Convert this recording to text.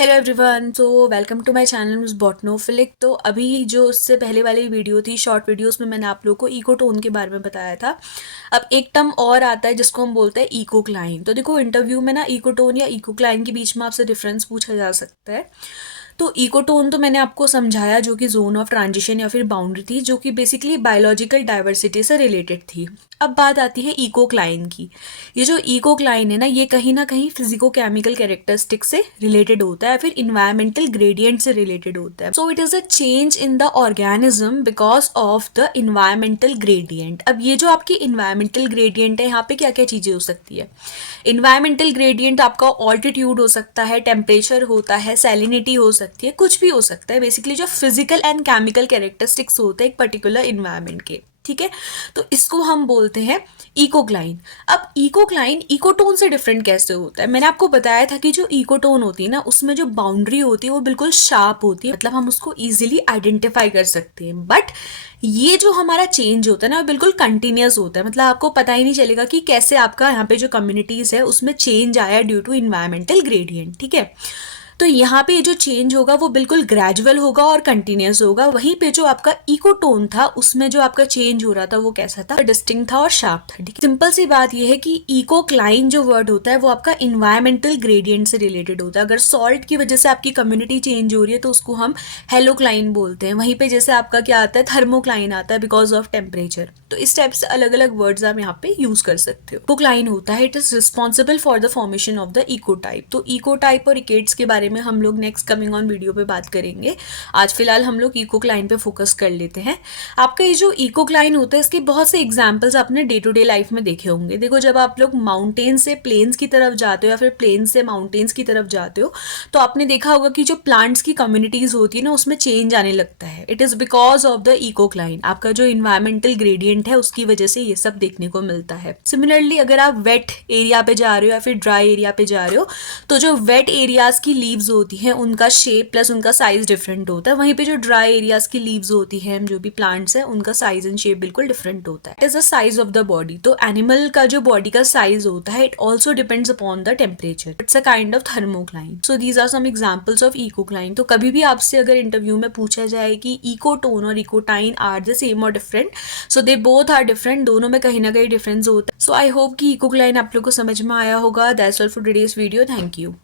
Hello everyone, so welcome to my channel Miss Botanophilic. तो अभी जो उससे पहले वाली वीडियो थी, शॉर्ट वीडियोस में मैंने आप लोगों को इकोटोन के बारे में बताया था। अब एक टर्म और आता है जिसको हम बोलते हैं इकोक्लाइन। तो देखो, इंटरव्यू में ना इकोटोन या इकोक्लाइन के बीच में आपसे डिफरेंस पूछा जा सकता है। तो इकोटोन तो मैंने आपको समझाया, जो कि जोन ऑफ ट्रांजिशन या फिर बाउंड्री थी, जो कि बेसिकली बायोलॉजिकल डाइवर्सिटी से रिलेटेड थी। अब बात आती है इकोक्लाइन की। ये जो इकोक्लाइन है ना कहीं फिजिको केमिकल कैरेक्टरिस्टिक से रिलेटेड होता है, फिर इन्वायरमेंटल ग्रेडियंट से रिलेटेड होता है। So it is a change in the organism because of the environmental gradient. अब ये जो आपकी इन्वायरमेंटल ग्रेडियंट है, यहाँ पे क्या क्या चीजें हो सकती है। इन्वायरमेंटल ग्रेडियंट आपका ऑल्टीट्यूड हो सकता है, टेम्परेचर होता है, सैलिनिटी हो सकती है, कुछ भी हो सकता है। बेसिकली जो फिजिकल एंड केमिकल कैरेक्टरिस्टिक्स होते हैं एक पर्टिकुलर इन्वायरमेंट के, ठीक है। तो इसको हम बोलते हैं इकोक्लाइन। अब इकोक्लाइन इकोटोन से डिफरेंट कैसे होता है? मैंने आपको बताया था कि जो इकोटोन होती है ना, उसमें जो बाउंड्री होती है वो बिल्कुल शार्प होती है, मतलब हम उसको इजीली आइडेंटिफाई कर सकते हैं। बट ये जो हमारा चेंज होता है ना, वो बिल्कुल कंटिन्यूस होता है, मतलब आपको पता ही नहीं चलेगा कि कैसे आपका यहाँ पे जो कम्युनिटीज है उसमें चेंज आया ड्यू टू इन्वायरमेंटल ग्रेडियंट, ठीक है। तो यहाँ पे ये जो चेंज होगा वो बिल्कुल ग्रेजुअल होगा और कंटिन्यूस होगा। वहीं पे जो आपका इकोटोन था, उसमें जो आपका चेंज हो रहा था वो कैसा था? डिस्टिंक्ट था और शार्प था, ठीक है। सिंपल सी बात ये है कि इकोक्लाइन जो वर्ड होता है वो आपका इन्वायरमेंटल ग्रेडियंट से रिलेटेड होता है। अगर सॉल्ट की वजह से आपकी कम्युनिटी चेंज हो रही है तो उसको हम हेलोक्लाइन बोलते हैं। वहीं पे जैसे आपका क्या आता है, थर्मोक्लाइन आता है बिकॉज ऑफ टेम्परेचर। तो इस टाइप से अलग अलग वर्ड्स आप यहाँ पे यूज कर सकते हो। इकोक्लाइन होता है, it is responsible for the formation of the ecotype. तो इकोटाइप और इकेट्स के बारे में हम लोग नेक्स्ट कमिंग ऑन वीडियो पे बात करेंगे। आज फिलहाल हम लोग इकोक्लाइन पे फोकस कर लेते हैं। आपका ये जो इकोक्लाइन होता है, इसके बहुत से एग्जाम्पल्स आपने डे टू डे लाइफ में देखे होंगे। देखो, जब आप लोग माउंटेन से प्लेन्स की तरफ जाते हो या फिर प्लेन से माउंटेन्स की तरफ जाते हो, तो आपने देखा होगा कि जो प्लांट्स की कम्युनिटीज होती है ना, उसमें चेंज आने लगता है। It is because of the इकोक्लाइन। आपका जो इन्वायरमेंटल ग्रेडियंट है उसकी वजह से ये सब देखने को मिलता है। सिमिलरली अगर आप वेट एरिया पे जा रहे हो या फिर ड्राई एरिया पे जा रहे हो, तो जो वेट एरियाज की लीव्स होती हैं उनका शेप प्लस उनका साइज डिफरेंट होता है। वहीं पे जो ड्राई एरियाज की लीव्स होती हैं, जो भी प्लांट्स हैं, उनका साइज एंड शेप बिल्कुल डिफरेंट होता है। It is the size of the body. तो एनिमल का जो बॉडी का साइज होता है, it also depends upon the temperature. It's a kind of thermocline. So these are some examples of ecocline. तो कभी भी आपसे अगर इंटरव्यू में पूछा जाए कि इकोटोन और इकोटाइन आर द सेम और different, so they both are different, दोनों में कहीं ना कहीं डिफरेंस होता है। सो आई होप कि इकोक्लाइन आप लोग को समझ में आया होगा। That's all for today's video. Thank you.